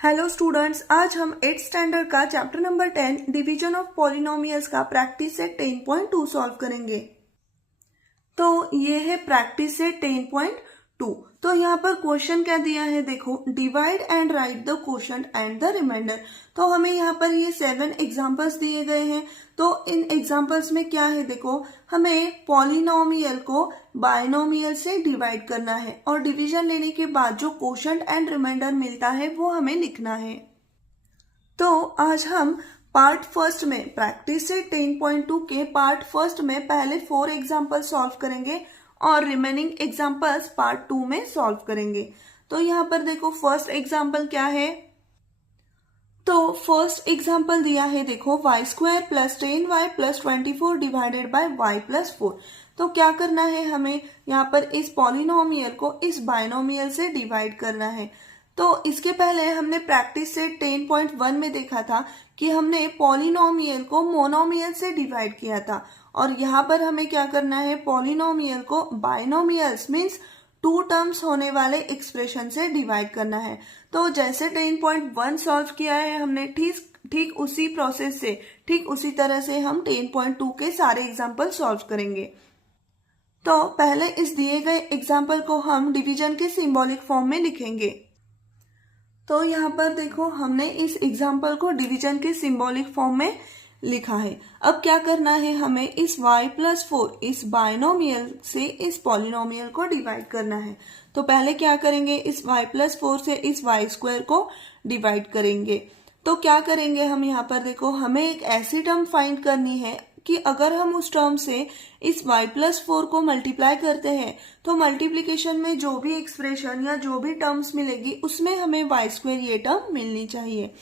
Hello students, आज हम 8th standard का chapter number 10 division of polynomials का प्रैक्टिस से 10.2 सॉल्व करेंगे। तो ये है प्रैक्टिस से 10.2। तो यहाँ पर क्वेश्चन क्या दिया है, देखो, divide and write the quotient and the remainder. तो हमें यहाँ पर ये 7 एग्जांपल्स दिए गए हैं। तो इन एग्जांपल्स में क्या है, देखो, हमें पॉलिनोमियल को बाइनोमियल से डिवाइड करना है और डिवीजन लेने के बाद जो क्वोशंट एंड रिमाइंडर मिलता है वो हमें लिखना है। तो आज हम पार्ट फर्स्ट में प्रैक्टिस से 10.2 के पार्ट फर्स्ट में पहले 4 एग्जाम्पल सॉल्व करेंगे और रिमेनिंग एग्जाम्पल्स पार्ट 2 में सॉल्व करेंगे। तो यहाँ पर देखो फर्स्ट एग्जाम्पल क्या है। तो फर्स्ट एग्जाम्पल दिया है, देखो, y square plus 10y plus 24 divided by y plus 4। तो क्या करना है, हमें यहाँ पर इस पॉलिनोमियल को इस बाइनोमियल से डिवाइड करना है। तो इसके पहले हमने प्रैक्टिस से 10.1 में देखा था कि हमने पॉलिनोमियल को मोनोमियल से डिवाइड किया था और यहाँ पर हमें क्या करना है, पॉलिनोमियल को बाइनोमियल्स मीन्स 2 टर्म्स होने वाले एक्सप्रेशन से डिवाइड करना है। तो जैसे 10.1 सॉल्व किया है हमने, ठीक उसी प्रोसेस से, ठीक उसी तरह से हम 10.2 के सारे एग्जाम्पल सॉल्व करेंगे। तो पहले इस दिए गए एग्जाम्पल को हम डिवीजन के सिंबॉलिक फॉर्म में लिखेंगे। तो यहाँ पर देखो, हमने इस एग्जाम्पल को डिवीजन के सिंबॉलिक फॉर्म में लिखा है। अब क्या करना है, हमें इस y प्लस 4 इस बाइनोमियल से इस पॉलिनोमियल को डिवाइड करना है। तो पहले क्या करेंगे, इस y प्लस 4 से इस y स्क्वायर को डिवाइड करेंगे। तो क्या करेंगे हम, यहाँ पर देखो, हमें एक ऐसी टर्म फाइंड करनी है कि अगर हम उस टर्म से इस y प्लस 4 को मल्टीप्लाई करते हैं तो मल्टीप्लीकेशन में जो भी एक्सप्रेशन या जो भी टर्म्स मिलेगी उसमें हमें y स्क्वायर ये टर्म मिलनी चाहिए।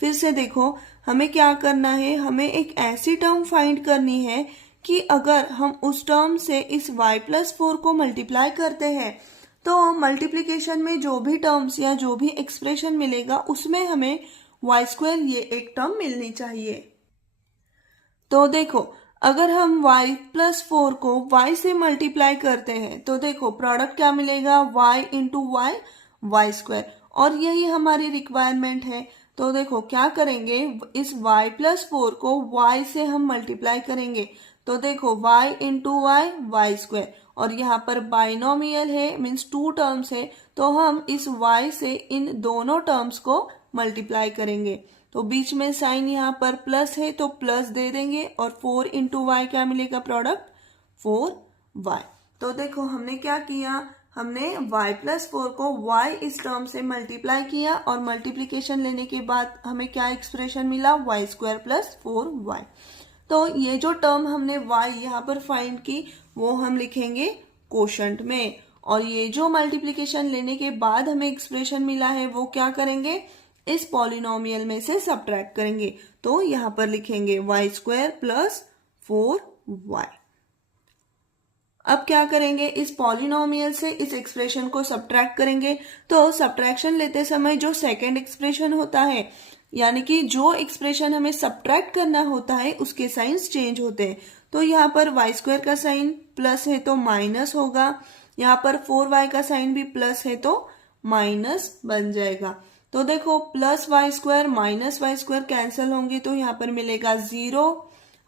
फिर से देखो, हमें क्या करना है, हमें एक ऐसी टर्म फाइंड करनी है कि अगर हम उस टर्म से इस y प्लस 4 को मल्टीप्लाई करते हैं तो मल्टीप्लीकेशन में जो भी टर्म्स या जो भी एक्सप्रेशन मिलेगा उसमें हमें y स्क्वायर ये एक टर्म मिलनी चाहिए। तो देखो, अगर हम y प्लस 4 को y से मल्टीप्लाई करते हैं तो देखो प्रोडक्ट क्या मिलेगा, y इंटू y स्क्वायर, और यही हमारी रिक्वायरमेंट है। तो देखो क्या करेंगे, इस y प्लस 4 को y से हम मल्टीप्लाई करेंगे तो देखो y इंटू y स्क्वायर, और यहाँ पर बाइनोमियल है मीन्स 2 टर्म्स है तो हम इस y से इन दोनों टर्म्स को मल्टीप्लाई करेंगे। तो बीच में साइन यहाँ पर प्लस है तो प्लस दे देंगे और 4 इंटू वाई क्या मिलेगा, प्रोडक्ट 4y। तो देखो हमने क्या किया, हमने y प्लस 4 को y इस टर्म से मल्टीप्लाई किया और मल्टीप्लीकेशन लेने के बाद हमें क्या एक्सप्रेशन मिला, y स्क्वायर प्लस 4y। तो ये जो टर्म हमने y यहाँ पर फाइंड की वो हम लिखेंगे क्वोशंट में, और ये जो मल्टीप्लीकेशन लेने के बाद हमें एक्सप्रेशन मिला है वो क्या करेंगे, इस पॉलिनोमियल में से सब्ट्रैक्ट करेंगे। तो यहाँ पर लिखेंगे y स्क्वायर प्लस 4y। अब क्या करेंगे, इस पॉलिनोमियल से इस एक्सप्रेशन को सब्ट्रैक्ट करेंगे। तो सब्ट्रैक्शन लेते समय जो सेकंड एक्सप्रेशन होता है, यानी कि जो एक्सप्रेशन हमें सब्ट्रैक्ट करना होता है उसके साइंस चेंज होते हैं। तो यहाँ पर y स्क्वायर का साइन प्लस है तो माइनस होगा, यहाँ पर 4y का साइन भी प्लस है तो माइनस बन जाएगा। तो देखो plus y square minus y square cancel होंगे तो यहाँ पर मिलेगा 0।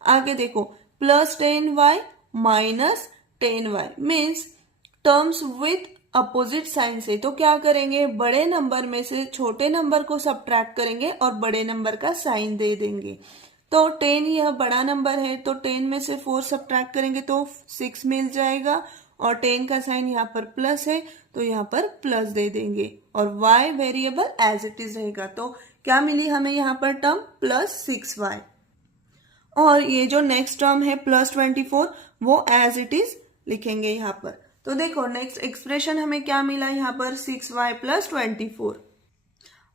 आगे देखो plus 10y minus 10y means terms with opposite sign से। तो क्या करेंगे, बड़े नंबर में से छोटे नंबर को सब्ट्रैक्ट करेंगे और बड़े नंबर का साइन दे देंगे। तो 10 यह बड़ा नंबर है तो 10 में से 4 सब्ट्रैक्ट करेंगे तो 6 मिल जाएगा, और 10 का साइन यहाँ पर प्लस है तो यहाँ पर प्लस दे देंगे और y variable as it is रहेगा। तो क्या मिली हमें यहाँ पर टर्म, प्लस 6y, और ये जो नेक्स्ट टर्म है प्लस 24 वो एज इट इज लिखेंगे यहाँ पर। तो देखो नेक्स्ट एक्सप्रेशन हमें क्या मिला, यहाँ पर 6y प्लस 24।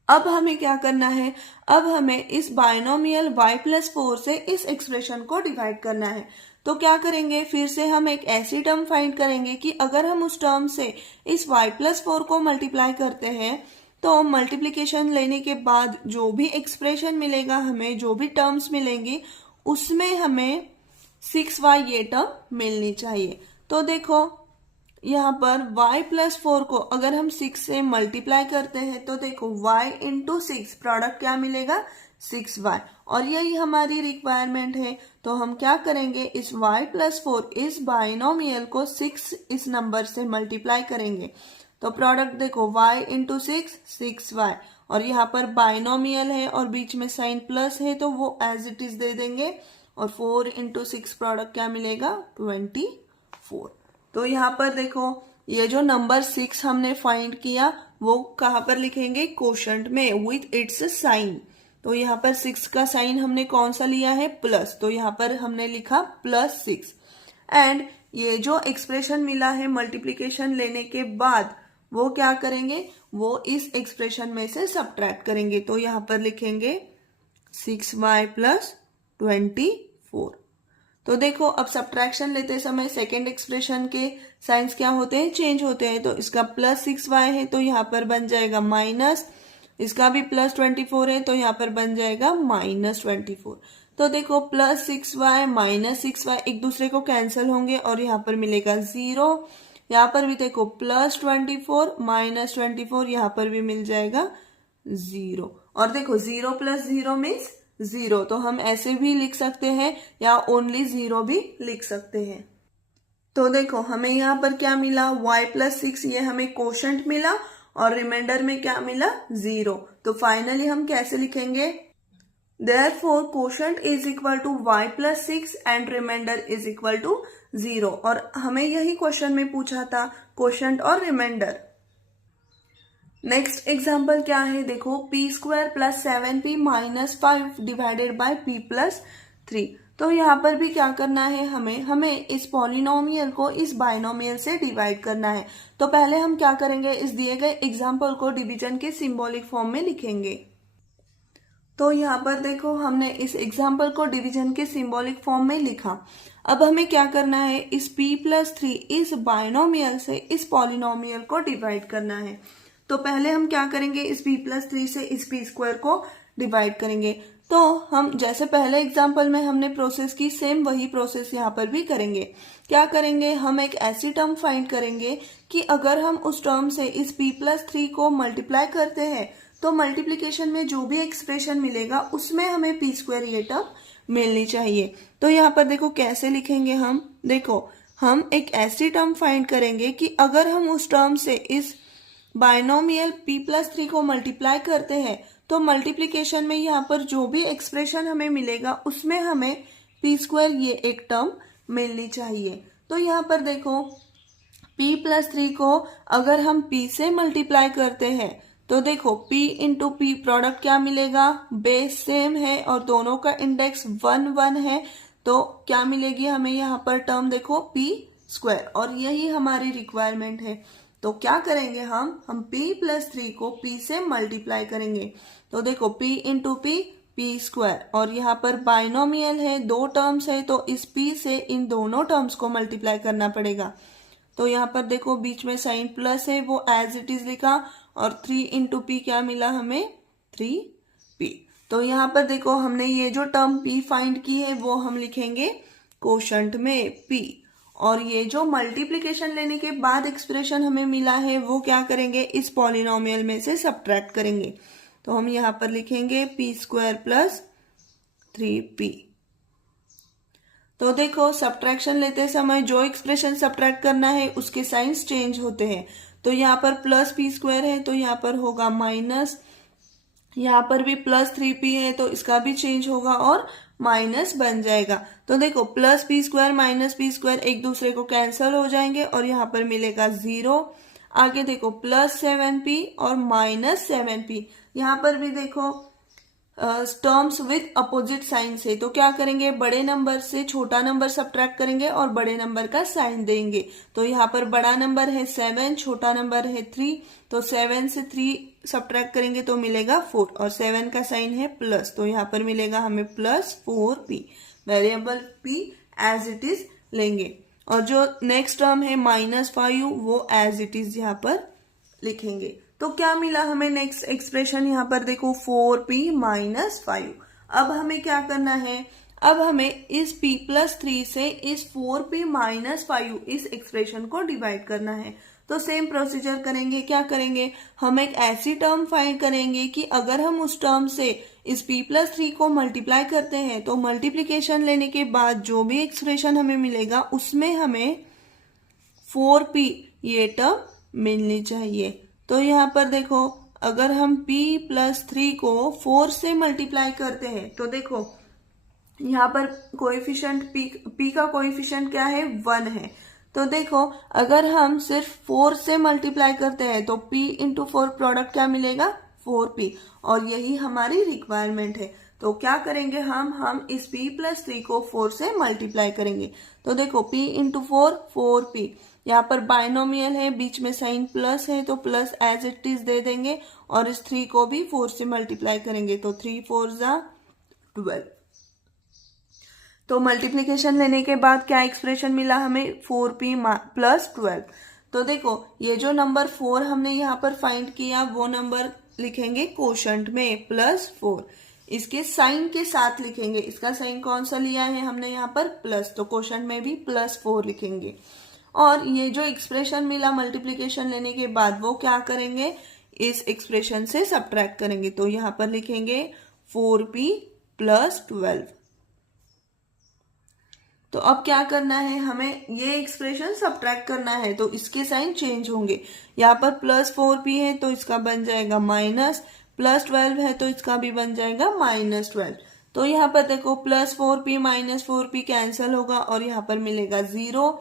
अब हमें क्या करना है, अब हमें इस बाइनोमियल y प्लस 4 से इस एक्सप्रेशन को डिवाइड करना है। तो क्या करेंगे, फिर से हम एक ऐसी टर्म फाइंड करेंगे कि अगर हम उस टर्म से इस y प्लस 4 को मल्टीप्लाई करते हैं तो मल्टीप्लीकेशन लेने के बाद जो भी एक्सप्रेशन मिलेगा, हमें जो भी टर्म्स मिलेंगी उसमें हमें 6y ये टर्म मिलनी चाहिए। तो देखो यहाँ पर y प्लस 4 को अगर हम 6 से मल्टीप्लाई करते हैं तो देखो y इंटू 6 प्रोडक्ट क्या मिलेगा 6y, और यही हमारी रिक्वायरमेंट है। तो हम क्या करेंगे, इस y प्लस 4 इस बाइनोमियल को 6 इस नंबर से मल्टीप्लाई करेंगे। तो प्रोडक्ट देखो y इंटू 6y, और यहाँ पर बाइनोमियल है और बीच में साइन प्लस है तो वो एज इट इज दे देंगे, और 4 इंटू 6 प्रोडक्ट क्या मिलेगा 24। तो यहाँ पर देखो ये जो नंबर 6 हमने फाइंड किया वो कहाँ पर लिखेंगे, कोशंट में विथ इट्स साइन। तो यहाँ पर 6 का साइन हमने कौन सा लिया है, प्लस, तो यहाँ पर हमने लिखा +6। एंड ये जो एक्सप्रेशन मिला है मल्टीप्लीकेशन लेने के बाद वो क्या करेंगे, वो इस एक्सप्रेशन में से सब्ट्रैक्ट करेंगे। तो यहाँ पर लिखेंगे 6y + 24। तो देखो अब सब्ट्रैक्शन लेते समय सेकेंड एक्सप्रेशन के साइंस क्या होते हैं, चेंज होते हैं। तो इसका +6y है तो यहाँ पर बन जाएगा माइनस, इसका भी +24 है तो यहाँ पर बन जाएगा -24। तो देखो +6y -6y एक दूसरे को कैंसिल होंगे और यहाँ पर मिलेगा 0। यहाँ पर भी देखो +24 -24, यहाँ पर भी मिल जाएगा 0। और देखो 0 + 0 मीन्स 0, तो हम ऐसे भी लिख सकते हैं या ओनली 0 भी लिख सकते हैं। तो देखो हमें यहाँ पर क्या मिला, y + 6 ये हमें कोशंट मिला और रिमाइंडर में क्या मिला 0। तो फाइनली हम कैसे लिखेंगे, Therefore quotient is equal to y + 6 and remainder is equal to 0। और हमें यही क्वेश्चन में पूछा था क्वोशंट और रिमाइंडर। नेक्स्ट एग्जाम्पल क्या है, देखो p² + 7p - 5 divided by p + 3। तो यहाँ पर भी क्या करना है, हमें इस पॉलिनोमियल को इस बाइनोमियल से डिवाइड करना है। तो पहले हम क्या करेंगे, इस दिए गए एग्जाम्पल को डिवीजन के सिंबॉलिक फॉर्म में लिखेंगे। तो यहाँ पर देखो हमने इस एग्जाम्पल को डिवीजन के सिंबॉलिक फॉर्म में लिखा। अब हमें क्या करना है, इस p + 3 इस बाइनोमियल से इस पॉलिनोमियल को डिवाइड करना है। तो पहले हम क्या करेंगे, इस p + 3 से इस p² को डिवाइड करेंगे। तो हम जैसे पहले एग्जाम्पल में हमने प्रोसेस की, सेम वही प्रोसेस यहाँ पर भी करेंगे। क्या करेंगे, हम एक ऐसी टर्म फाइंड करेंगे कि अगर हम उस टर्म से इस p + 3 को मल्टीप्लाई करते हैं तो मल्टीप्लिकेशन में जो भी एक्सप्रेशन मिलेगा उसमें हमें p² ये टर्म मिलनी चाहिए। तो यहाँ पर देखो कैसे लिखेंगे हम, देखो हम एक ऐसी टर्म फाइंड करेंगे कि अगर हम उस टर्म से इस बाइनोमियल p + 3 को मल्टीप्लाई करते हैं तो मल्टीप्लिकेशन में यहाँ पर जो भी एक्सप्रेशन हमें मिलेगा उसमें हमें p² ये एक टर्म मिलनी चाहिए। तो यहाँ पर देखो p + 3 को अगर हम p से मल्टीप्लाई करते हैं तो देखो p इंटू p प्रोडक्ट क्या मिलेगा, बेस सेम है और दोनों का इंडेक्स 1 1 है। तो क्या मिलेगी हमें यहाँ पर टर्म, देखो p², और यही हमारी रिक्वायरमेंट है। तो क्या करेंगे हम p + 3 को p से मल्टीप्लाई करेंगे। तो देखो p इंटू p² और यहाँ पर बाइनोमियल है, दो टर्म्स है तो इस p से इन दोनों टर्म्स को मल्टीप्लाई करना पड़ेगा। तो यहाँ पर देखो बीच में साइन प्लस है वो एज इट इज लिखा, और 3 इंटू p क्या मिला हमें 3p। तो यहाँ पर देखो हमने ये जो टर्म p फाइंड की है वो हम लिखेंगे कोशंट में p, और ये जो मल्टीप्लिकेशन लेने के बाद एक्सप्रेशन हमें मिला है वो क्या करेंगे, इस पॉलिनोमियल में से सब्ट्रैक्ट करेंगे। तो हम यहाँ पर लिखेंगे p² + 3p। तो देखो सब्ट्रैक्शन लेते समय जो एक्सप्रेशन सब्ट्रैक्ट करना है उसके साइंस चेंज होते हैं। तो यहाँ पर +p² है तो यहाँ पर होगा माइनस, यहाँ पर भी +3p है तो इसका भी चेंज होगा और माइनस बन जाएगा। तो देखो +p² -p² एक दूसरे को कैंसिल हो जाएंगे और यहाँ पर मिलेगा 0। आगे देखो +7p और -7p, यहाँ पर भी देखो टर्म्स विथ अपोजिट साइन से। तो क्या करेंगे, बड़े नंबर से छोटा नंबर सब्ट्रैक्ट करेंगे और बड़े नंबर का साइन देंगे। तो यहाँ पर बड़ा नंबर है 7, छोटा नंबर है 3, तो 7 से 3 सब्ट्रैक्ट करेंगे तो मिलेगा 4, और 7 का साइन है प्लस, तो यहाँ पर मिलेगा हमें +4p। Variable p as it is लेंगे, और जो नेक्स्ट टर्म है -5 वो एज इट इज यहाँ पर लिखेंगे। तो क्या मिला हमें नेक्स्ट एक्सप्रेशन, यहाँ पर देखो 4p - 5। अब हमें क्या करना है, अब हमें इस p+3 से इस 4p-5 इस एक्सप्रेशन को डिवाइड करना है। तो सेम प्रोसीजर करेंगे। क्या करेंगे, हम एक ऐसी टर्म फाइंड करेंगे कि अगर हम उस टर्म से इस p+3 को मल्टीप्लाई करते हैं तो मल्टीप्लिकेशन लेने के बाद जो भी एक्सप्रेशन हमें मिलेगा उसमें हमें 4p ये टर्म मिलनी चाहिए। तो यहाँ पर देखो, अगर हम p+3 को 4 से मल्टीप्लाई करते हैं तो देखो यहाँ पर कोएफिशिएंट p का कोएफिशिएंट क्या है, 1 है। तो देखो अगर हम सिर्फ 4 से मल्टीप्लाई करते हैं तो p इंटू 4 प्रोडक्ट क्या मिलेगा, 4p, और यही हमारी रिक्वायरमेंट है। तो क्या करेंगे हम इस p+3 को 4 से मल्टीप्लाई करेंगे। तो देखो p इंटू 4 4p, यहाँ पर बाइनोमियल है, बीच में साइन प्लस है तो प्लस एज इट इज दे देंगे, और इस 3 को भी 4 से मल्टीप्लाई करेंगे तो 3 4 जा 12। तो मल्टीप्लिकेशन लेने के बाद क्या एक्सप्रेशन मिला हमें, 4p+12। तो देखो ये जो नंबर 4 हमने यहाँ पर फाइंड किया वो नंबर लिखेंगे कोशंट में +4, इसके साइन के साथ लिखेंगे। इसका साइन कौन सा लिया है हमने यहाँ पर प्लस, तो कोशंट में भी +4 लिखेंगे। और ये जो एक्सप्रेशन मिला मल्टीप्लिकेशन लेने के बाद वो क्या करेंगे, इस एक्सप्रेशन से सब्ट्रैक्ट करेंगे। तो यहाँ पर लिखेंगे 4p+12। तो अब क्या करना है, हमें ये एक्सप्रेशन सब्ट्रैक्ट करना है तो इसके साइन चेंज होंगे। यहाँ पर +4p है तो इसका बन जाएगा माइनस, +12 है तो इसका भी बन जाएगा -12। तो यहाँ पर देखो +4p -4p कैंसिल होगा और यहाँ पर मिलेगा 0।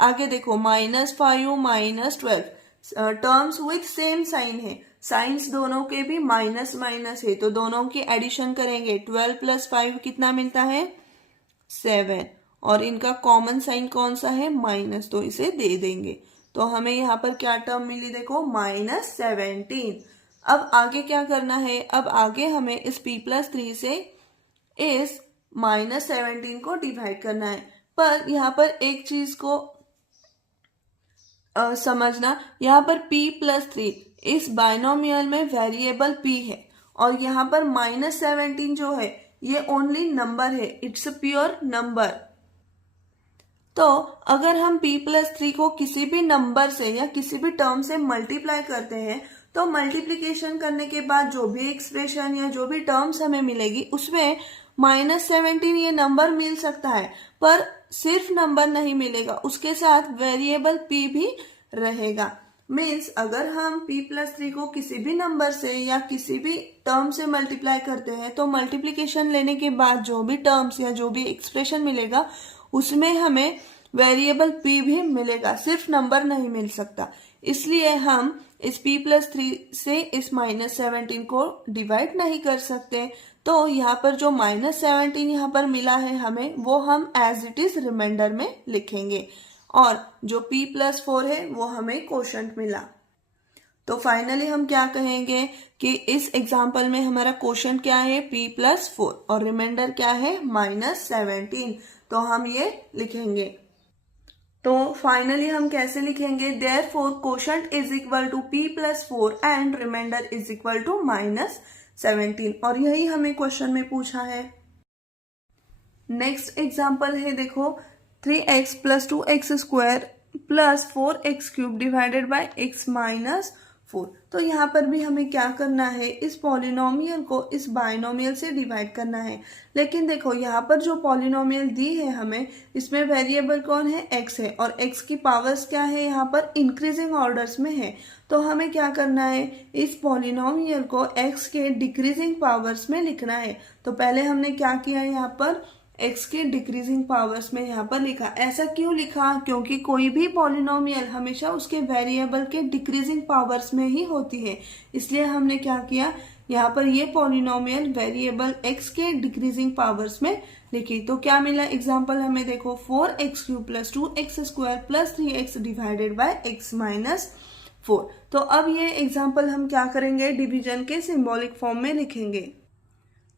आगे देखो -5 -12 टर्म्स विथ सेम साइन है, साइंस दोनों के भी माइनस माइनस है तो दोनों की एडिशन करेंगे। 12 + 5 कितना मिलता है, 7, और इनका कॉमन साइन कौन सा है, माइनस, तो इसे दे देंगे। तो हमें यहाँ पर क्या टर्म मिली, देखो -17। अब आगे क्या करना है, अब आगे हमें इस p+3 से इस -17 को डिवाइड करना है। पर यहाँ पर एक चीज को समझना, यहाँ पर p+3 इस बाइनोमियल में वेरिएबल p है और यहाँ पर -17 जो है ये ओनली नंबर है, इट्स अ प्योर नंबर। तो अगर हम p+3 को किसी भी नंबर से या किसी भी टर्म से मल्टीप्लाई करते हैं तो मल्टीप्लिकेशन करने के बाद जो भी एक्सप्रेशन या जो भी टर्म्स हमें मिलेगी उसमें -17 ये नंबर मिल सकता है, पर सिर्फ नंबर नहीं मिलेगा, उसके साथ वेरिएबल p भी रहेगा। मीन्स अगर हम p+3 को किसी भी नंबर से या किसी भी टर्म से मल्टीप्लाई करते हैं तो मल्टीप्लिकेशन लेने के बाद जो भी टर्म्स या जो भी एक्सप्रेशन मिलेगा उसमें हमें वेरिएबल p भी मिलेगा, सिर्फ नंबर नहीं मिल सकता। इसलिए हम इस p+3 से इस -17 को डिवाइड नहीं कर सकते। तो यहाँ पर जो -17 यहाँ पर मिला है हमें, वो हम एज इट इज रिमाइंडर में लिखेंगे, और जो p+4 है वो हमें कोशंट मिला। तो फाइनली हम क्या कहेंगे कि इस एग्जाम्पल में हमारा कोशंट क्या है, p+4, और रिमाइंडर क्या है, -17। तो हम ये लिखेंगे। तो फाइनली हम कैसे लिखेंगे, therefore quotient is equal to p+4 and remainder is equal to -17, और यही हमें क्वेश्चन में पूछा है। नेक्स्ट एग्जाम्पल है, देखो 3x + 2x² + 4x³ divided by x - 4। तो यहाँ पर भी हमें क्या करना है, इस पॉलिनोमियल को इस बाइनोमियल से डिवाइड करना है। लेकिन देखो यहाँ पर जो पॉलिनोमियल दी है हमें, इसमें वेरिएबल कौन है, x है, और x की पावर्स क्या है, यहाँ पर इंक्रीजिंग ऑर्डर्स में है। तो हमें क्या करना है, इस पॉलिनोमियल को x के डिक्रीजिंग पावर्स में लिखना है। तो पहले हमने क्या किया, यहाँ पर x के डिक्रीजिंग पावर्स में यहाँ पर लिखा। ऐसा क्यों लिखा, क्योंकि कोई भी पॉलिनोमियल हमेशा उसके वेरिएबल के डिक्रीजिंग पावर्स में ही होती है, इसलिए हमने क्या किया, यहाँ पर ये पॉलिनोमियल वेरिएबल x के डिक्रीजिंग पावर्स में लिखी। तो क्या मिला एग्जाम्पल हमें, देखो 4x³ + 2x² + 3x divided by x - 4। तो अब ये एग्जाम्पल हम क्या करेंगे, डिवीजन के सिंबॉलिक फॉर्म में लिखेंगे।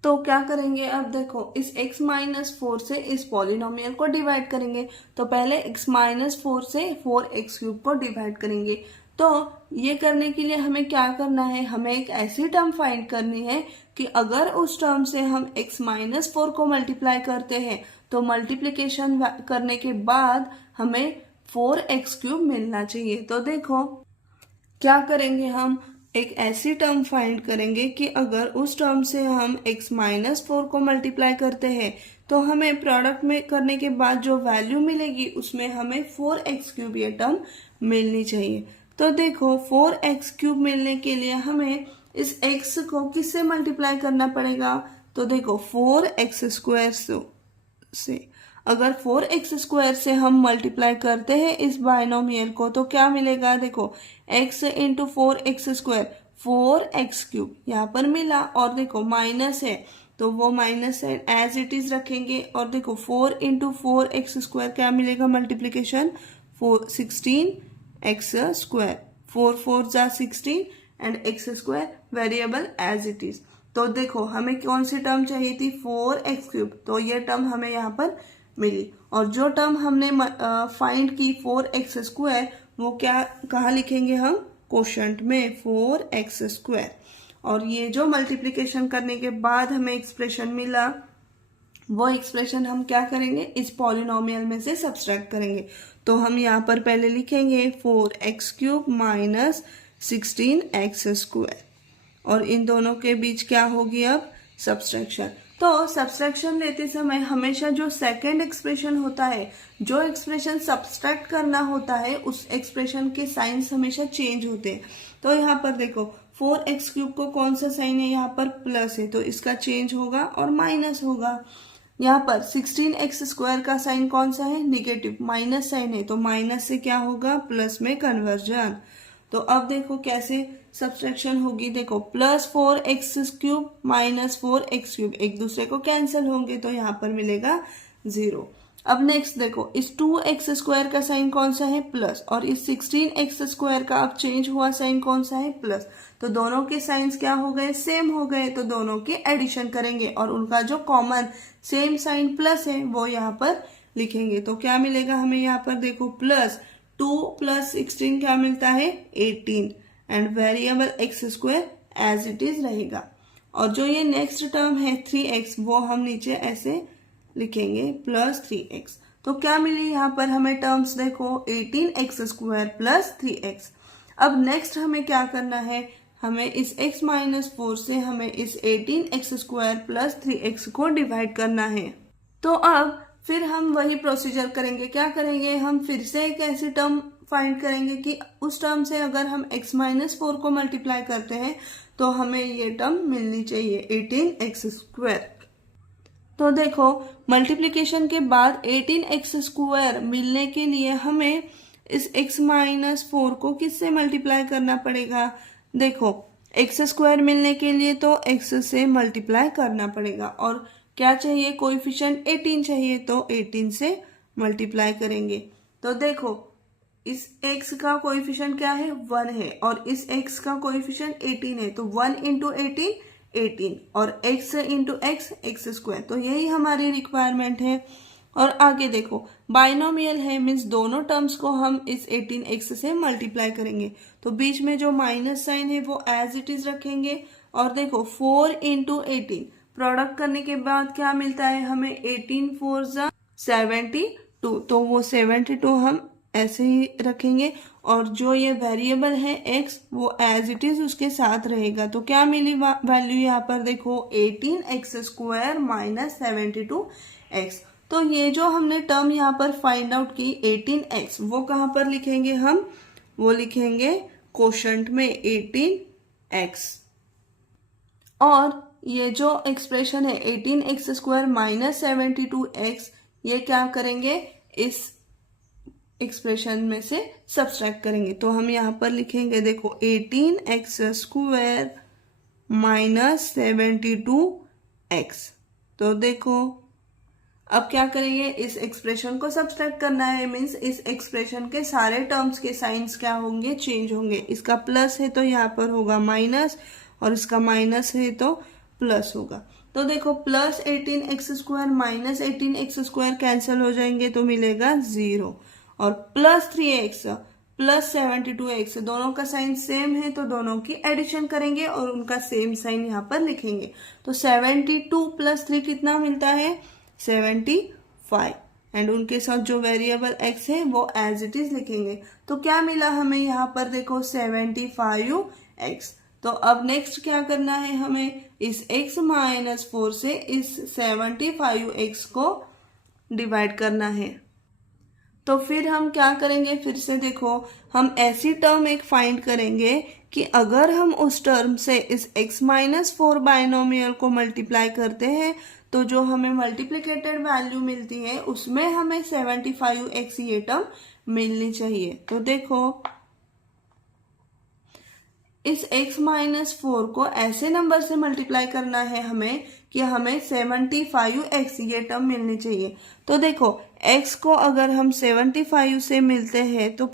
तो क्या करेंगे, अब देखो इस x - 4 से इस पॉलिनोमियल को डिवाइड करेंगे। तो पहले x - 4 से 4x³ को डिवाइड करेंगे। तो ये करने के लिए हमें क्या करना है, हमें एक ऐसी टर्म फाइंड करनी है कि अगर उस टर्म से हम x-4 को मल्टीप्लाई करते हैं तो मल्टीप्लिकेशन करने के बाद हमें 4x³ मिलना चाहिए। तो देखो क्या करेंगे, हम एक ऐसी टर्म फाइंड करेंगे कि अगर उस टर्म से हम x-4 को मल्टीप्लाई करते हैं तो हमें प्रोडक्ट में करने के बाद जो वैल्यू मिलेगी उसमें हमें 4x³ ये टर्म मिलनी चाहिए। तो देखो 4x³ मिलने के लिए हमें इस x को किससे मल्टीप्लाई करना पड़ेगा, तो देखो 4x² से अगर 4x² से हम मल्टीप्लाई करते हैं इस बाइनोमियल को तो क्या मिलेगा, देखो x इंटू 4x², 4x³ यहाँ पर मिला, और देखो माइनस है तो वो minus sign as it is रखेंगे, और देखो 4 इंटू 4x² क्या मिलेगा मल्टीप्लीकेशन, 16x², 4 4 जा 16 and x² variable as it is. तो देखो हमें कौन सी टर्म चाहिए थी, 4x³, तो ये टर्म हमें यहाँ पर मिली। और जो टर्म हमने फाइंड की 4x² वो क्या कहाँ लिखेंगे हम, कोशंट में 4x²। और ये जो मल्टीप्लिकेशन करने के बाद हमें एक्सप्रेशन मिला वो एक्सप्रेशन हम क्या करेंगे, इस पॉलिनोमियल में से सब्सट्रैक्ट करेंगे। तो हम यहाँ पर पहले लिखेंगे 4x³ माइनस 16x², और इन दोनों के बीच क्या होगी अब, सब्सट्रैक्शन। तो सब्सट्रैक्शन लेते समय हमेशा जो सेकंड एक्सप्रेशन होता है, जो एक्सप्रेशन सब्सट्रैक्ट करना होता है, उस एक्सप्रेशन के साइंस हमेशा चेंज होते हैं। तो यहाँ पर देखो 4x³ को कौन सा साइन है, यहाँ पर प्लस है तो इसका चेंज होगा और माइनस होगा। यहाँ पर 16x² का साइन कौन सा है, निगेटिव, माइनस साइन है तो माइनस से क्या होगा, प्लस में कन्वर्जन। तो अब देखो कैसे सब्सट्रैक्शन होगी, देखो प्लस 4x³ माइनस 4x³ एक दूसरे को कैंसिल होंगे तो यहाँ पर मिलेगा 0। अब नेक्स्ट देखो इस 2x² का साइन कौन सा है, प्लस, और इस 16x² का अब चेंज हुआ साइन कौन सा है, प्लस। तो दोनों के साइंस क्या हो गए, सेम हो गए, तो दोनों के एडिशन करेंगे और उनका जो कॉमन सेम साइन प्लस है वो यहाँ पर लिखेंगे। तो क्या मिलेगा हमें यहाँ पर, देखो प्लस 2 + 16 क्या मिलता है, 18, and variable x² as it is रहेगा। और जो ये नेक्स्ट टर्म है 3x वो हम नीचे ऐसे लिखेंगे प्लस 3x। तो क्या मिली यहाँ पर हमें टर्म्स, देखो 18x² प्लस 3x। अब नेक्स्ट हमें क्या करना है, हमें इस x-4 से हमें इस 18x² प्लस 3x को डिवाइड करना है। तो अब फिर हम वही प्रोसीजर करेंगे, क्या करेंगे, हम फिर से एक ऐसी टर्म फाइंड करेंगे कि उस टर्म से अगर हम x-4 को मल्टीप्लाई करते हैं तो हमें ये टर्म मिलनी चाहिए 18x²। तो देखो मल्टीप्लिकेशन के बाद 18x² मिलने के लिए हमें इस x-4 को किससे मल्टीप्लाई करना पड़ेगा, देखो x² मिलने के लिए तो x से मल्टीप्लाई करना पड़ेगा, और क्या चाहिए, कोएफिशिएंट 18 चाहिए तो 18 से मल्टीप्लाई करेंगे। तो देखो इस x का कोएफिशिएंट क्या है, 1 है, और इस x का कोएफिशिएंट 18 है, तो 1 इंटू 18 18, और x इंटू x x²। तो यही हमारी रिक्वायरमेंट है। और आगे देखो बाइनोमियल है, मीन्स दोनों टर्म्स को हम इस 18x से मल्टीप्लाई करेंगे, तो बीच में जो माइनस साइन है वो एज इट इज रखेंगे। और देखो 4 इंटू 18 प्रोडक्ट करने के बाद क्या मिलता है हमें, 18 4 जा 72, तो वो 72 हम ऐसे ही रखेंगे, और जो ये वेरिएबल है x वो एज इट इज उसके साथ रहेगा। तो क्या मिली वैल्यू यहाँ पर, देखो 18x² माइनस 72x। तो ये जो हमने टर्म यहाँ पर फाइंड आउट की 18x, वो कहाँ पर लिखेंगे हम, वो लिखेंगे कोशंट में 18x। और ये जो एक्सप्रेशन है 18x² माइनस 72x, ये क्या करेंगे, इस एक्सप्रेशन में से सब्सट्रैक्ट करेंगे। तो हम यहाँ पर लिखेंगे, देखो 18x² माइनस 72x। तो देखो अब क्या करेंगे, इस एक्सप्रेशन को सब्सट्रैक्ट करना है, मीन्स इस एक्सप्रेशन के सारे टर्म्स के साइंस क्या होंगे, चेंज होंगे। इसका प्लस है तो यहाँ पर होगा माइनस, और इसका माइनस है तो प्लस होगा। तो देखो plus 18x² minus 18x² cancel हो जाएंगे तो मिलेगा 0, और प्लस 3x प्लस 72x, दोनों का साइन सेम है तो दोनों की एडिशन करेंगे और उनका सेम साइन यहाँ पर लिखेंगे। तो 72 प्लस 3 कितना मिलता है 75, एंड उनके साथ जो वेरिएबल x है वो एज इट इज लिखेंगे। तो क्या मिला हमें यहाँ पर देखो 75x। तो अब नेक्स्ट क्या करना है, हमें इस x माइनस 4 से इस 75x को डिवाइड करना है। तो फिर हम क्या करेंगे, फिर से देखो हम ऐसी टर्म एक फाइंड करेंगे कि अगर हम उस टर्म से इस x माइनस 4 बाइनोमियल को मल्टीप्लाई करते हैं तो जो हमें मल्टीप्लिकेटेड वैल्यू मिलती है उसमें हमें 75x ये टर्म मिलनी चाहिए। तो देखो इस x माइनस 4 को ऐसे नंबर से मल्टीप्लाई करना है हमें कि हमें 75x ये टर्म मिलनी चाहिए। तो देखो x को अगर हम 75 से मिलते हैं तो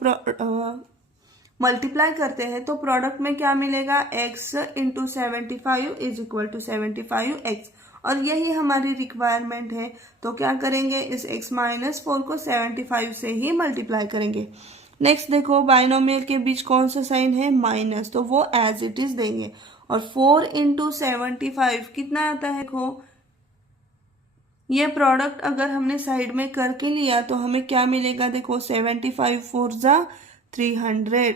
मल्टीप्लाई करते हैं तो प्रोडक्ट में क्या मिलेगा, x into 75 is equal to 75x, और यही हमारी रिक्वायरमेंट है। तो क्या करेंगे, इस x माइनस 4 को 75 से ही मल्टीप्लाई करेंगे। नेक्स्ट देखो बाइनोमियल के बीच कौन सा साइन है, माइनस, तो वो एज इट इज देंगे। और 4 इंटू 75 कितना आता है, देखो ये प्रोडक्ट अगर हमने साइड में करके लिया तो हमें क्या मिलेगा, देखो 75 4 जा 300,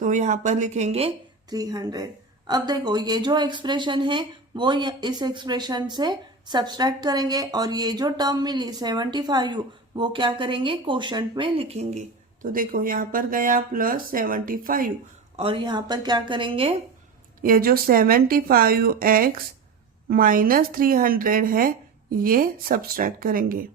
तो यहाँ पर लिखेंगे 300। अब देखो ये जो एक्सप्रेशन है वो इस एक्सप्रेशन से सब्सट्रैक्ट करेंगे और ये जो टर्म मिली 75 वो क्या करेंगे, कोशंट में लिखेंगे। तो देखो यहाँ पर गया प्लस 75 और यहाँ पर क्या करेंगे, ये जो 75x माइनस 300 है ये सब्सट्रैक्ट करेंगे।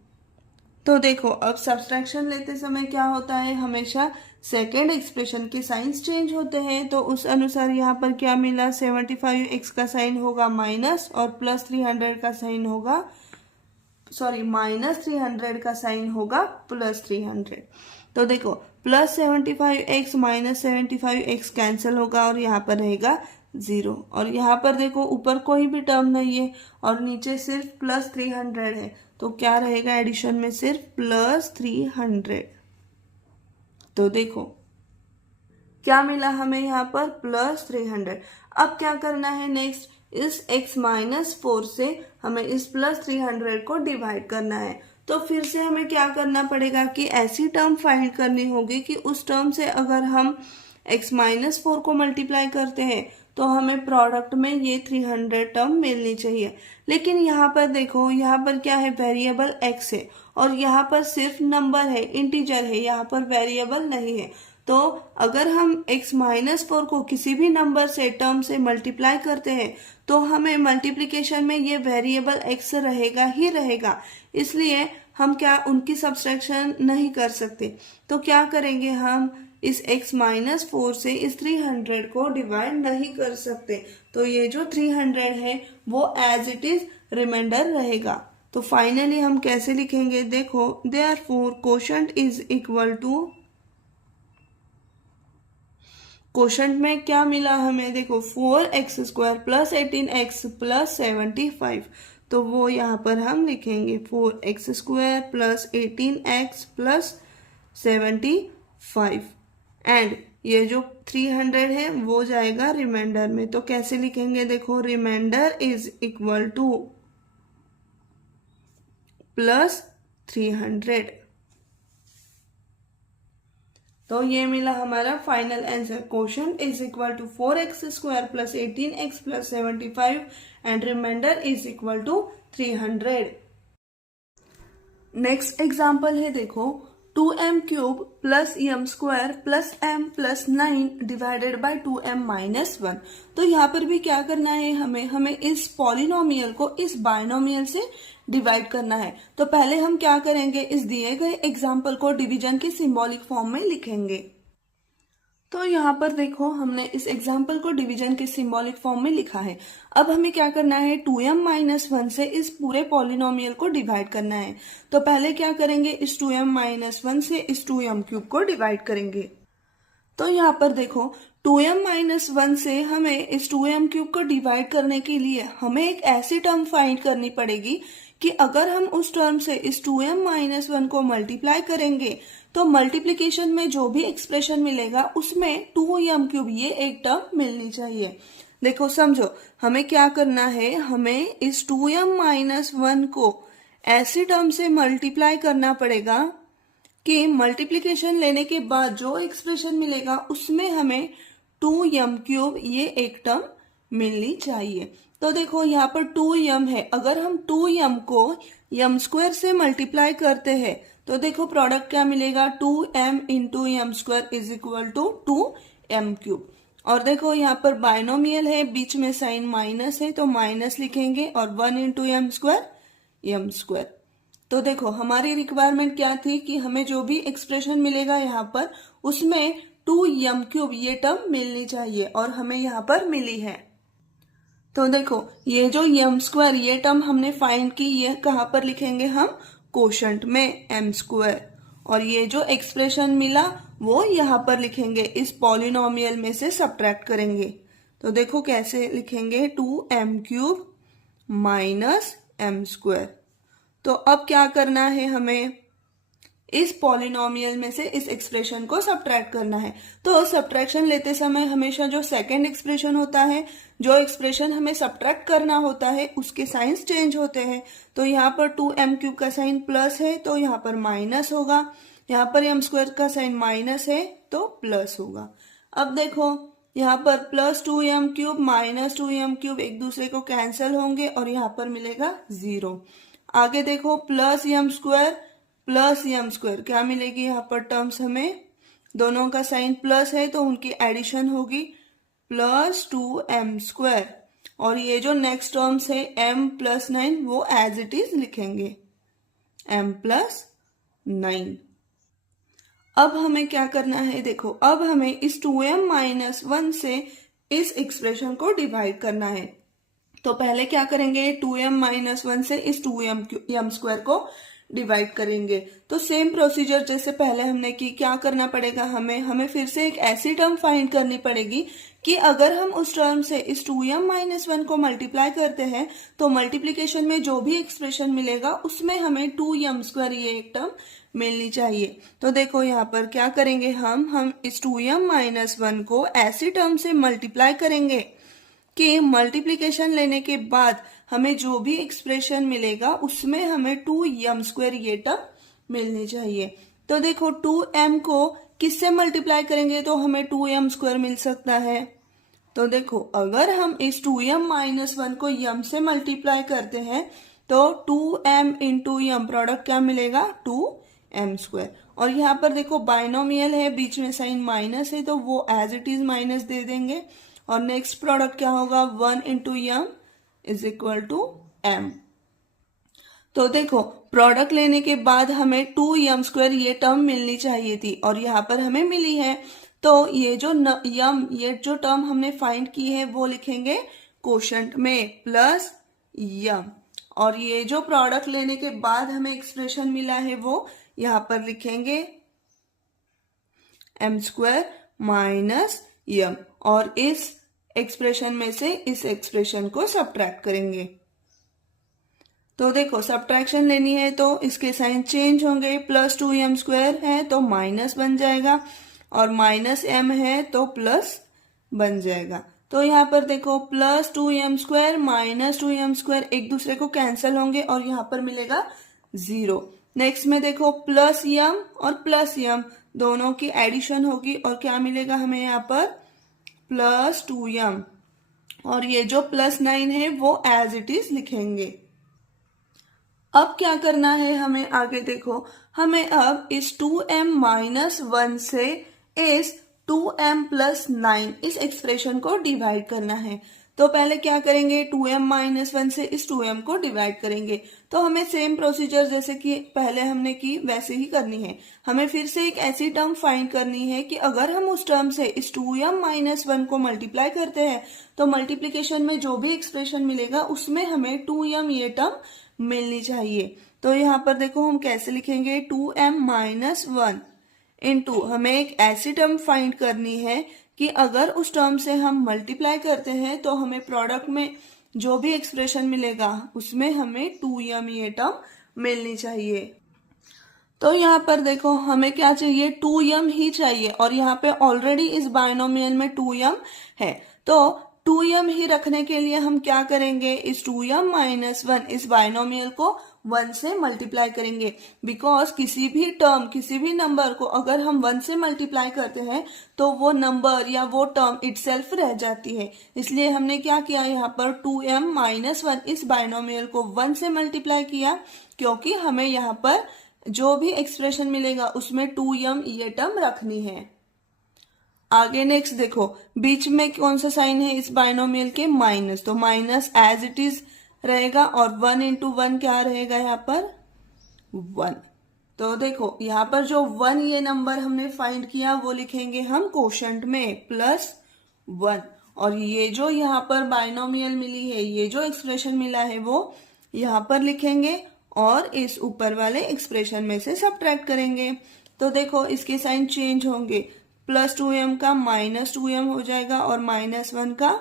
तो देखो अब सब्सट्रैक्शन लेते समय क्या होता है, हमेशा सेकेंड एक्सप्रेशन के साइंस चेंज होते हैं। तो उस अनुसार यहाँ पर क्या मिला, 75x का साइन होगा माइनस और प्लस 300 का साइन होगा, सॉरी माइनस 300 का साइन होगा प्लस 300। तो देखो plus 75x minus 75x cancel होगा और यहाँ पर रहेगा 0, और यहाँ पर देखो ऊपर कोई भी टर्म नहीं है और नीचे सिर्फ प्लस 300 है, तो क्या रहेगा एडिशन में, सिर्फ प्लस 300। तो देखो क्या मिला हमें यहाँ पर प्लस 300। अब क्या करना है, नेक्स्ट इस x माइनस 4 से हमें इस प्लस 300 को डिवाइड करना है। तो फिर से हमें क्या करना पड़ेगा कि ऐसी टर्म फाइंड करनी होगी कि उस टर्म से अगर हम x माइनस 4 को मल्टीप्लाई करते हैं तो हमें प्रोडक्ट में ये 300 टर्म मिलनी चाहिए। लेकिन यहाँ पर देखो, यहाँ पर क्या है, वेरिएबल x है और यहाँ पर सिर्फ नंबर है, इंटीजर है, यहाँ पर वेरिएबल नहीं है। तो अगर हम x माइनस 4 को किसी भी नंबर से टर्म से मल्टीप्लाई करते हैं तो हमें मल्टीप्लिकेशन में ये वेरिएबल x रहेगा ही रहेगा, इसलिए हम क्या उनकी सब्सट्रैक्शन नहीं कर सकते। तो क्या करेंगे, हम इस x माइनस 4 से इस 300 को डिवाइड नहीं कर सकते, तो ये जो 300 है वो एज इट इज रिमाइंडर रहेगा। तो फाइनली हम कैसे लिखेंगे, देखो therefore quotient is equal to, quotient में क्या मिला हमें, देखो 4x square plus 18x plus 75, तो वो यहाँ पर हम लिखेंगे 4x square plus 18x plus 75, and ये जो 300 है वो जाएगा रिमाइंडर में। तो कैसे लिखेंगे, देखो remainder is equal to plus 300। तो ये मिला हमारा final answer, quotient is equal to 4x square plus 18x plus 75 and remainder is equal to 300। Next example है, देखो 2m cube plus m square plus m plus 9 divided by 2m minus 1। तो यहाँ पर भी क्या करना है, हमें इस पॉलिनोमियल को इस बाइनोमियल से डिवाइड करना है। तो पहले हम क्या करेंगे, इस दिए गए एग्जाम्पल को डिवीजन के सिंबॉलिक फॉर्म में लिखेंगे। तो यहाँ पर देखो हमने इस एग्जाम्पल को डिवीजन के सिंबॉलिक फॉर्म में लिखा है। अब हमें क्या करना है, 2m माइनस 1 से इस पूरे पॉलिनोमियल को डिवाइड करना है। तो पहले क्या करेंगे, इस 2m माइनस 1 से इस 2m क्यूब को डिवाइड करेंगे। तो यहाँ पर देखो 2m माइनस 1 से हमें इस 2m क्यूब को डिवाइड करने के लिए हमें एक ऐसी टर्म फाइंड करनी पड़ेगी कि अगर हम उस टर्म से इस 2m माइनस 1 को मल्टीप्लाई करेंगे तो मल्टीप्लीकेशन में जो भी एक्सप्रेशन मिलेगा उसमें 2m³ ये एक टर्म मिलनी चाहिए। देखो समझो, हमें क्या करना है, हमें इस 2m माइनस 1 को ऐसी टर्म से मल्टीप्लाई करना पड़ेगा कि मल्टीप्लीकेशन लेने के बाद जो एक्सप्रेशन मिलेगा उसमें हमें 2m³ ये एक टर्म मिलनी चाहिए। तो देखो यहाँ पर 2m है, अगर हम 2m को m² से मल्टीप्लाई करते हैं तो देखो प्रोडक्ट क्या मिलेगा, 2m into m² is equal to 2m³। और देखो यहाँ पर बाइनोमियल है, बीच में साइन माइनस है तो माइनस लिखेंगे और 1 इंटू m²। तो देखो हमारी रिक्वायरमेंट क्या थी कि हमें जो भी एक्सप्रेशन मिलेगा यहाँ पर उसमें 2m³ ये टर्म मिलनी चाहिए और हमें यहाँ पर मिली है। तो देखो ये जो m² ये टर्म हमने फाइंड की, ये कहाँ पर लिखेंगे हम, कोशंट में m²। और ये जो एक्सप्रेशन मिला वो यहाँ पर लिखेंगे, इस पॉलिनोमियल में से सब्ट्रैक्ट करेंगे। तो देखो कैसे लिखेंगे, 2m³ माइनस m²। तो अब क्या करना है, हमें इस पॉलिनोमियल में से इस एक्सप्रेशन को सब्ट्रैक्ट करना है। तो सब्ट्रैक्शन लेते समय हमेशा जो सेकंड एक्सप्रेशन होता है, जो एक्सप्रेशन हमें सब्ट्रैक्ट करना होता है उसके साइंस चेंज होते हैं। तो यहाँ पर 2m³ का साइन प्लस है तो यहाँ पर माइनस होगा, यहाँ पर m² का साइन माइनस है तो प्लस होगा। अब देखो यहाँ पर प्लस 2m³ माइनस 2m³ एक दूसरे को कैंसिल होंगे और यहाँ पर मिलेगा 0। आगे देखो प्लस m² प्लस m², क्या मिलेगी यहाँ पर टर्म्स, हमें दोनों का साइन प्लस है तो उनकी एडिशन होगी प्लस 2m²। और ये जो नेक्स्ट टर्म्स है m+9 वो एज इट इज लिखेंगे m+9। अब हमें क्या करना है, देखो अब हमें इस 2m माइनस 1 से इस एक्सप्रेशन को डिवाइड करना है। तो पहले क्या करेंगे, 2m माइनस 1 से इस 2m² को डिवाइड करेंगे। तो सेम प्रोसीजर जैसे पहले हमने की, क्या करना पड़ेगा, हमें फिर से एक ऐसी टर्म फाइंड करनी पड़ेगी कि अगर हम उस टर्म से इस 2m माइनस 1 को मल्टीप्लाई करते हैं तो मल्टीप्लीकेशन में जो भी एक्सप्रेशन मिलेगा उसमें हमें 2m² ये एक टर्म मिलनी चाहिए। तो देखो यहाँ पर क्या करेंगे, हम इस 2m माइनस 1 को ऐसी टर्म से मल्टीप्लाई करेंगे कि मल्टीप्लीकेशन लेने के बाद हमें जो भी एक्सप्रेशन मिलेगा उसमें हमें 2m² ये टर्म मिलनी चाहिए। तो देखो 2m को किससे मल्टीप्लाई करेंगे तो हमें 2m² मिल सकता है। तो देखो अगर हम इस 2m माइनस 1 को m से मल्टीप्लाई करते हैं तो 2m इंटू m प्रोडक्ट क्या मिलेगा, 2m²। और यहाँ पर देखो बाइनोमियल है, बीच में साइन माइनस है तो वो एज इट इज माइनस दे देंगे। और नेक्स्ट प्रोडक्ट क्या होगा, 1 into m is equal to m। तो देखो प्रोडक्ट लेने के बाद हमें 2m² ये टर्म मिलनी चाहिए थी और यहाँ पर हमें मिली है। तो ये जो टर्म हमने फाइंड की है वो लिखेंगे कोशंट में प्लस m। और ये जो प्रोडक्ट लेने के बाद हमें एक्सप्रेशन मिला है वो यहाँ पर लिखेंगे m² माइनस m। और इस एक्सप्रेशन में से इस एक्सप्रेशन को सब्ट्रैक्ट करेंगे। तो देखो सब्ट्रैक्शन लेनी है तो इसके साइन चेंज होंगे, प्लस 2m² है तो माइनस बन जाएगा और माइनस m है तो प्लस बन जाएगा। तो यहाँ पर देखो प्लस 2m² माइनस 2m² एक दूसरे को कैंसिल होंगे और यहाँ पर मिलेगा 0। नेक्स्ट में देखो प्लस m और प्लस m दोनों की एडिशन होगी और क्या मिलेगा हमें यहाँ पर प्लस 2m। और ये जो +9 है वो एज इट इज लिखेंगे। अब क्या करना है हमें, आगे देखो हमें अब इस 2m माइनस 1 से इस 2m प्लस 9 इस एक्सप्रेशन को डिवाइड करना है। तो पहले क्या करेंगे, 2m माइनस 1 से इस 2m को डिवाइड करेंगे। तो हमें सेम प्रोसीजर जैसे कि पहले हमने की वैसे ही करनी है। हमें फिर से एक ऐसी टर्म फाइंड करनी है कि अगर हम उस टर्म से इस 2m माइनस 1 को मल्टीप्लाई करते हैं तो मल्टीप्लीकेशन में जो भी एक्सप्रेशन मिलेगा उसमें हमें 2m ये टर्म मिलनी चाहिए। तो यहाँ पर देखो हम कैसे लिखेंगे, 2m माइनस 1 इंटू हमें एक ऐसी टर्म फाइंड करनी है कि अगर उस टर्म से हम मल्टीप्लाई करते हैं तो हमें प्रोडक्ट में जो भी एक्सप्रेशन मिलेगा उसमें हमें 2m ये टर्म मिलनी चाहिए। तो यहाँ पर देखो हमें क्या चाहिए, 2m ही चाहिए और यहाँ पे ऑलरेडी इस बाइनोमियल में 2m है। तो 2m ही रखने के लिए हम क्या करेंगे, इस 2m माइनस 1 इस बाइनोमियल को 1 से मल्टीप्लाई करेंगे। बिकॉज किसी भी टर्म किसी भी नंबर को अगर हम 1 से मल्टीप्लाई करते हैं तो वो नंबर या वो टर्म इटसेल्फ रह जाती है। इसलिए हमने क्या किया, यहाँ पर 2m माइनस 1 इस बाइनोमियल को 1 से मल्टीप्लाई किया, क्योंकि हमें यहाँ पर जो भी एक्सप्रेशन मिलेगा उसमें 2m ये टर्म रखनी है। आगे नेक्स्ट देखो, बीच में कौन सा साइन है इस बाइनोमियल के, माइनस, तो माइनस एज इट इज रहेगा और 1 इंटू 1 क्या रहेगा यहाँ पर 1। तो देखो यहाँ पर जो 1 ये नंबर हमने फाइंड किया वो लिखेंगे हम कोशेंट में +1, और ये जो यहाँ पर बाइनोमियल मिली है, ये जो एक्सप्रेशन मिला है वो यहाँ पर लिखेंगे और इस ऊपर वाले एक्सप्रेशन में से सब्ट्रैक्ट करेंगे। तो देखो इसके साइन चेंज होंगे, +2m का -2m हो जाएगा और -1 का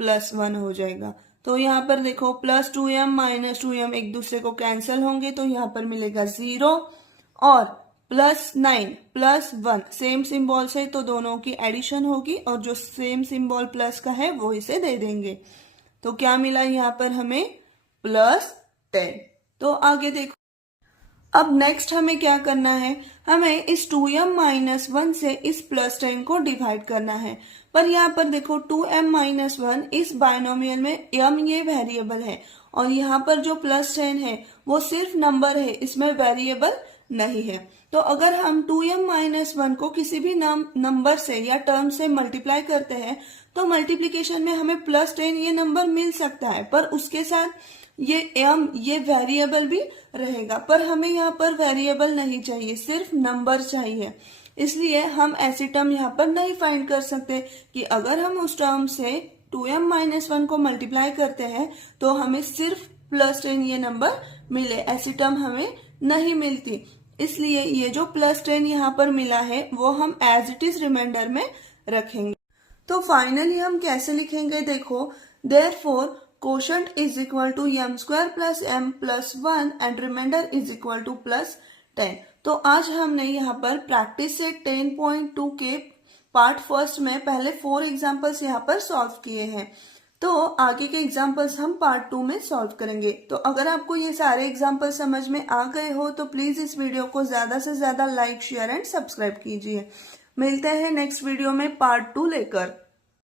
+1 हो जाएगा। तो यहाँ पर देखो +2m -2m एक दूसरे को कैंसिल होंगे, तो यहाँ पर मिलेगा 0 और +9 +1 सेम सिंबल से तो दोनों की एडिशन होगी और जो सेम सिंबल प्लस का है वो इसे दे देंगे। तो क्या मिला यहाँ पर हमें +10। तो आगे देखो, अब नेक्स्ट हमें क्या करना है, हमें इस 2m माइनस 1 से इस +10 को डिवाइड करना है। पर यहाँ पर देखो 2m माइनस 1 इस बाइनोमियल में m ये वेरिएबल है और यहाँ पर जो +10 है वो सिर्फ नंबर है, इसमें वेरिएबल नहीं है। तो अगर हम 2m माइनस 1 को किसी भी नंबर से या टर्म से मल्टीप्लाई करते हैं तो मल्टीप्लीकेशन में हमें +10 ये नंबर मिल सकता है, पर उसके साथ ये m ये वेरिएबल भी रहेगा। पर हमें यहाँ पर वेरिएबल नहीं चाहिए, सिर्फ नंबर चाहिए। इसलिए हम ऐसी टर्म यहाँ पर नहीं फाइंड कर सकते कि अगर हम उस टर्म से 2m माइनस 1 को मल्टीप्लाई करते हैं तो हमें सिर्फ +10 ये नंबर मिले, ऐसी टर्म हमें नहीं मिलती। इसलिए ये जो +10 यहाँ पर मिला है वो हम एज इट इज रिमाइंडर में रखेंगे। तो फाइनली हम कैसे लिखेंगे, देखो therefore quotient is equal to m square plus m plus 1 and remainder is equal to +10। तो आज हमने यहाँ पर प्रैक्टिस सेट 10.2 के पार्ट फर्स्ट में पहले 4 एग्जाम्पल्स यहाँ पर सॉल्व किए हैं। तो आगे के एग्जाम्पल्स हम पार्ट 2 में सॉल्व करेंगे। तो अगर आपको ये सारे एग्जाम्पल समझ में आ गए हो तो प्लीज इस वीडियो को ज्यादा से ज्यादा लाइक शेयर एंड सब्सक्राइब कीजिए। मिलते हैं नेक्स्ट वीडियो में पार्ट 2 लेकर।